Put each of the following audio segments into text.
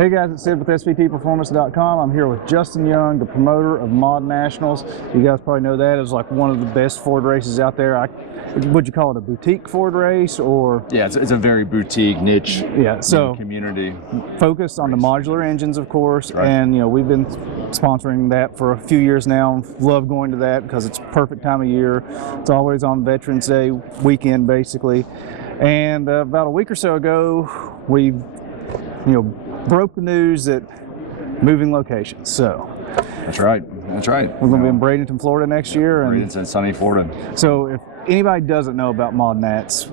Hey guys, it's Sid with SVTPerformance.com. I'm here with Justin Young, the promoter of Mod Nationals. You guys probably know that as like one of the best Ford races out there. Would you call it a boutique Ford race or? Yeah, it's a very boutique niche. Yeah, so community focused on the modular engines, of course, right. And we've been sponsoring that for a few years now. Love going to that because it's perfect time of year. It's always on Veterans Day weekend, basically. And about a week or so ago, we broke the news that moving locations. So that's right. We're going to be in Bradenton, Florida next year. Bradenton, sunny Florida. So if anybody doesn't know about Mod Nats,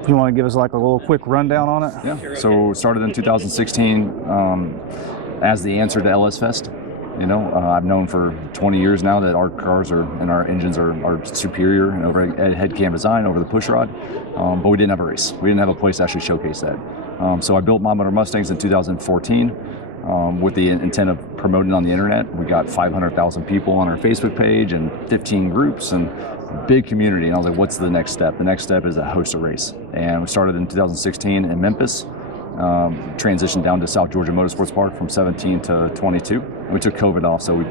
if you want to give us like a little quick rundown on it? Yeah. So started in 2016 as the answer to LS Fest. I've known for 20 years now that our cars and our engines are superior and over head cam design, over the push rod, but we didn't have a race. We didn't have a place to actually showcase that. So I built Mod Motor Mustangs in 2014 with the intent of promoting on the internet. We got 500,000 people on our Facebook page and 15 groups and big community. And I was like, what's the next step? The next step is to host a race. And we started in 2016 in Memphis. Transitioned down to South Georgia Motorsports Park from 17 to 22. And we took COVID off, so we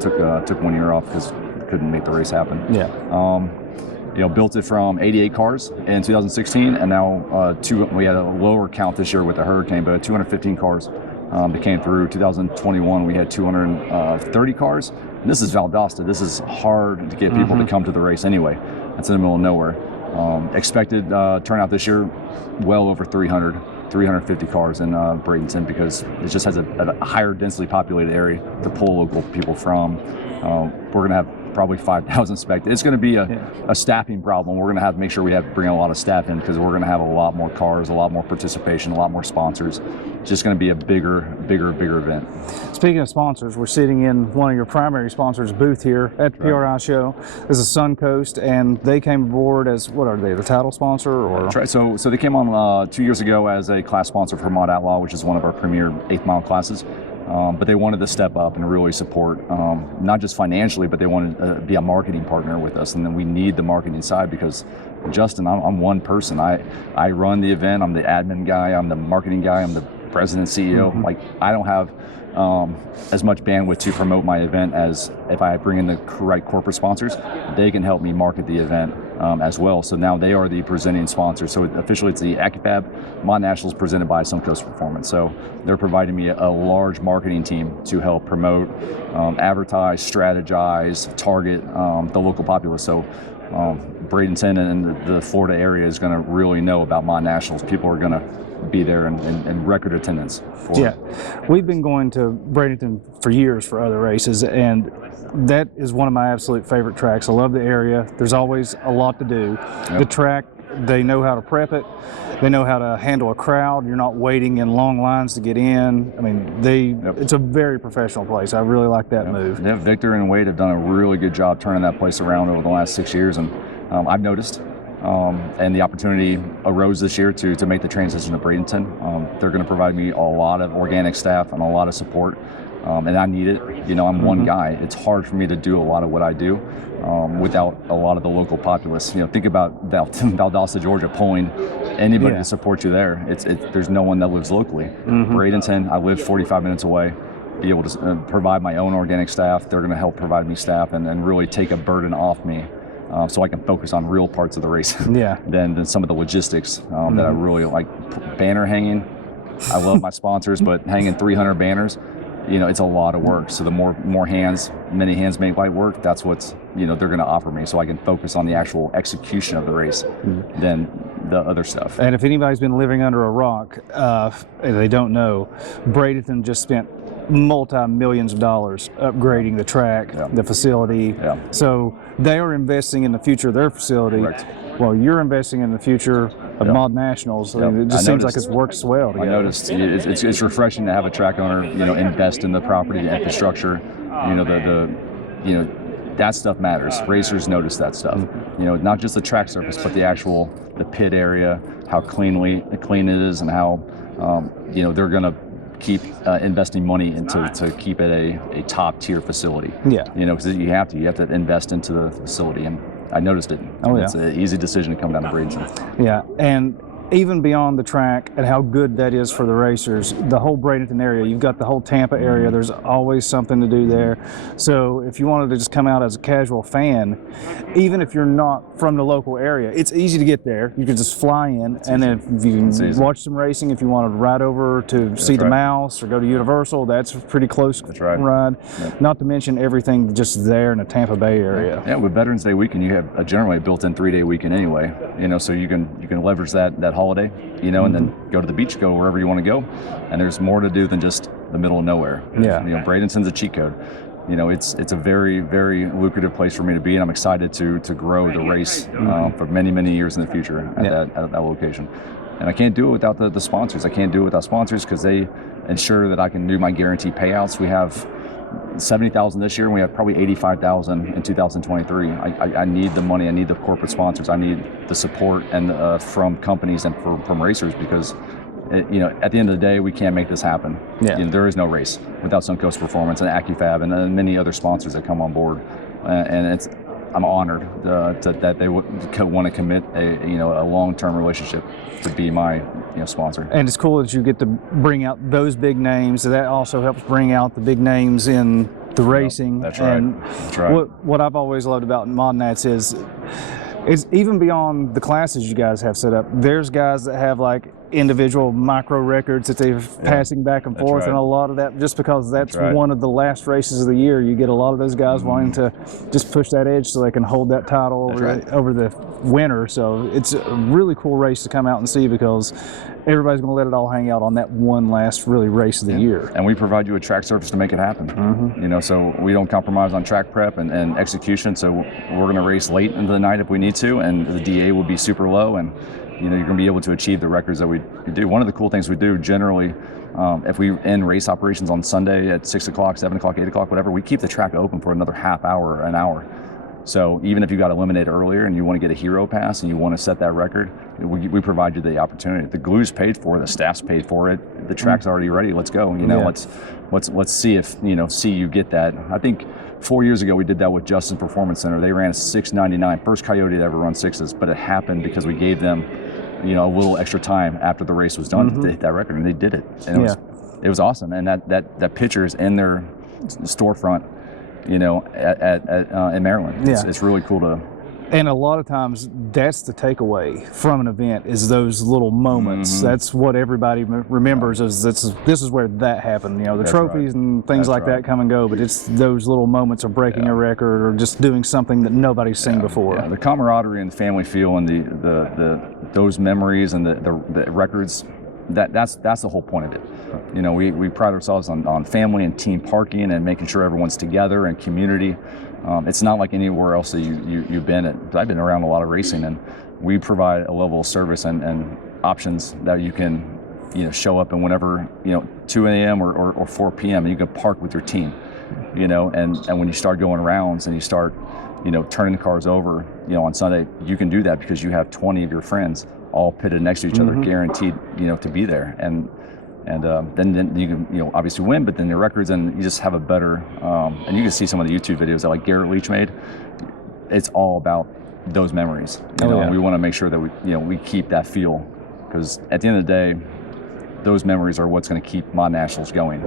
took 1 year off because we couldn't make the race happen. Yeah. Built it from 88 cars in 2016, and now we had a lower count this year with the hurricane, but 215 cars that came through. 2021 we had 230 cars. And this is Valdosta. This is hard to get people to come to the race anyway. It's in the middle of nowhere. Expected turnout this year, well over 350 cars in Bradenton, because it just has a higher densely populated area to pull local people from. We're going to have probably 5,000 spectators. It's going to be a staffing problem. We're going to have to make sure we bring a lot of staff in, because we're going to have a lot more cars, a lot more participation, a lot more sponsors. It's just going to be a bigger event. Speaking of sponsors, we're sitting in one of your primary sponsors' booth here at the PRI show. This is Suncoast, and they came aboard as, what are they, the title sponsor? Or? That's right. So they came on 2 years ago as a class sponsor for Mod Outlaw, which is one of our premier 8th mile classes. But they wanted to step up and really support, not just financially, but they wanted to be a marketing partner with us. And then we need the marketing side, because Justin, I'm one person. I run the event. I'm the admin guy. I'm the marketing guy. I'm the president, CEO. Like, I don't have as much bandwidth to promote my event as if I bring in the right corporate sponsors. They can help me market the event as well. So now they are the presenting sponsor. So officially it's the AccuFab Mod Nationals presented by Suncoast Performance. So they're providing me a large marketing team to help promote, advertise, strategize, target the local populace. So Bradenton and the Florida area is going to really know about Mod Nationals. People are going to be there in record attendance. We've been going to Bradenton for years for other races, and that is one of my absolute favorite tracks. I love the area. There's always a lot to do. The track, they know how to prep it. They know how to handle a crowd. You're not waiting in long lines to get in. I mean, it's a very professional place. I really like that move. Yeah, Victor and Wade have done a really good job turning that place around over the last 6 years, and I've noticed. And the opportunity arose this year to make the transition to Bradenton. They're going to provide me a lot of organic staff and a lot of support, and I need it. I'm one guy. It's hard for me to do a lot of what I do without a lot of the local populace. Think about Valdosta, Georgia, pulling anybody to support you there. There's no one that lives locally. Bradenton, I live 45 minutes away. Be able to provide my own organic staff. They're going to help provide me staff and really take a burden off me. So I can focus on real parts of the race than some of the logistics that I really like. Banner hanging, I love my sponsors, but hanging 300 banners, it's a lot of work. So the more hands, many hands make light work. That's what's they're going to offer me, so I can focus on the actual execution of the race than the other stuff. And if anybody's been living under a rock, and they don't know, Bradenton just spent multi-millions of dollars upgrading the track, the facility. So they are investing in the future of their facility. Correct. Well, you're investing in the future of Mod Nationals. I mean, it just seems like it's worked well together. I noticed it's refreshing to have a track owner, invest in the property, the infrastructure. That stuff matters. Racers notice that stuff. Not just the track surface, but the pit area, how clean it is, and how they're going to keep investing money to keep it a top tier facility. Because you have to invest into the facility, and I noticed it. It's an easy decision to come down to Bradenton. And even beyond the track and how good that is for the racers, the whole Bradenton area, you've got the whole Tampa area, there's always something to do there. So if you wanted to just come out as a casual fan, even if you're not from the local area, it's easy to get there. You can just fly in, and then if you can watch some racing, if you want to ride over to see the Mouse or go to Universal, that's a pretty close ride. Yep. Not to mention everything just there in the Tampa Bay area. Yeah, with Veterans Day weekend, you have generally a built-in 3-day weekend anyway, so you can leverage that holiday, and then go to the beach, go wherever you want to go, and there's more to do than just the middle of nowhere. Yeah. Bradenton's a cheat code. It's a very, very lucrative place for me to be, and I'm excited to grow the race for many, many years in the future at that location. And I can't do it without the sponsors. I can't do it without sponsors because they ensure that I can do my guaranteed payouts. We have $70,000 this year, and we have probably $85,000 in 2023. I need the money. I need the corporate sponsors. I need the support and from companies and from racers, because at the end of the day, we can't make this happen. Yeah. There is no race without Suncoast Performance and AccuFab and many other sponsors that come on board. And I'm honored that they would want to commit a long-term relationship to be my sponsor. And it's cool that you get to bring out those big names. That also helps bring out the big names in the racing. That's right. And That's right. What I've always loved about Mod Nats is it's even beyond the classes you guys have set up. There's guys that have like individual micro records that they're passing back and forth, and a lot of that just because that's one of the last races of the year. You get a lot of those guys wanting to just push that edge so they can hold that title over the winter. So it's a really cool race to come out and see, because everybody's going to let it all hang out on that one last really race of the year. And we provide you a track surface to make it happen. So we don't compromise on track prep and execution. So we're going to race late into the night if we need to, and the DA will be super low, and you're going to be able to achieve the records that we do. One of the cool things we do generally, if we end race operations on Sunday at 6 o'clock, 7 o'clock, 8 o'clock, whatever, we keep the track open for another half hour, an hour. So even if you got eliminated earlier and you want to get a hero pass and you want to set that record, we provide you the opportunity. The glue's paid for, the staff's paid for it, the track's already ready. Let's go. Let's see if you get that. I think 4 years ago we did that with Justin Performance Center. They ran a 6:99, first Coyote to ever run sixes, but it happened because we gave them a little extra time after the race was done to hit that record, and they did it. And it was awesome. And that picture is in their storefront, in Maryland. It's really cool to. And a lot of times that's the takeaway from an event, is those little moments. That's what everybody remembers, is this is where that happened. The trophies and things like that come and go, but it's those little moments of breaking a record or just doing something that nobody's seen before. Yeah, the camaraderie and the family feel and the those memories and the records, that's the whole point of it. We pride ourselves on family and team parking and making sure everyone's together and community. It's not like anywhere else that you've been at. I've been around a lot of racing, and we provide a level of service and options that you can show up and whenever 2 a.m. or 4 p.m. and you can park with your team, and when you start going rounds and you start turning the cars over on Sunday, you can do that because you have 20 of your friends all pitted next to each other, guaranteed to be there, and then you can obviously win, but then your records, and you just have a better and you can see some of the YouTube videos that like Garrett Leach made. It's all about those memories, and we want to make sure that we keep that feel, because at the end of the day, those memories are what's going to keep Mod Nationals going,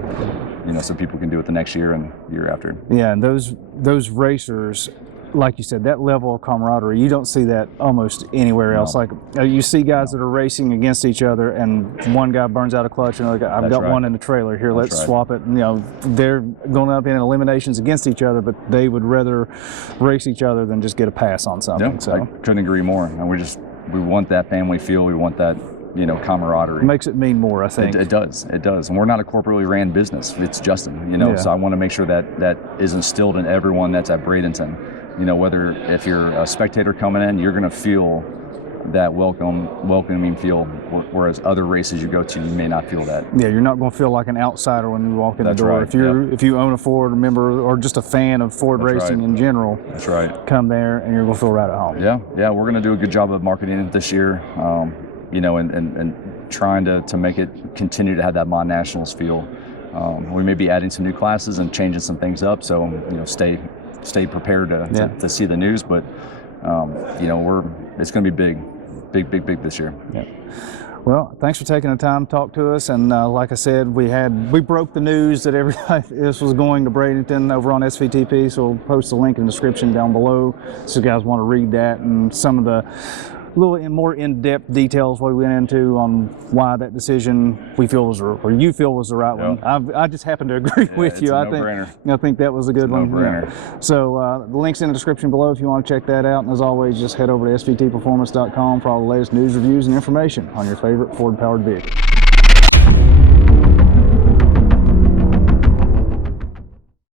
so people can do it the next year and year after. Yeah, and those racers, like you said, that level of camaraderie, you don't see that almost anywhere else. Like you see guys that are racing against each other, and one guy burns out a clutch, and like, I've got one in the trailer here. Let's swap it. They're going up in eliminations against each other, but they would rather race each other than just get a pass on something. So I couldn't agree more. And we want that family feel. We want that camaraderie. It makes it mean more, I think. It does. And we're not a corporately ran business. It's Justin. So I want to make sure that is instilled in everyone that's at Bradenton. Whether if you're a spectator coming in, you're going to feel that welcoming feel, whereas other races you go to, you may not feel that. Yeah, you're not going to feel like an outsider when you walk in the door. Right. If you own a Ford member or just a fan of Ford racing in general, come there and you're going to feel right at home. Yeah, we're going to do a good job of marketing it this year, and trying to make it continue to have that Mod Nationals feel. We may be adding some new classes and changing some things up, so stay prepared to see the news, but it's going to be big. big this year. Yeah. Well, thanks for taking the time to talk to us. And like I said, we broke the news that everybody this was going to Bradenton over on SVTP. So we'll post a link in the description down below, so you guys want to read that and some of the little more in-depth details we went into on why that decision we feel was, or you feel was the right one. I just happen to agree with you. I think that was a good one. No-brainer. So the link's in the description below if you want to check that out. And as always, just head over to svtperformance.com for all the latest news, reviews, and information on your favorite Ford-powered vehicle.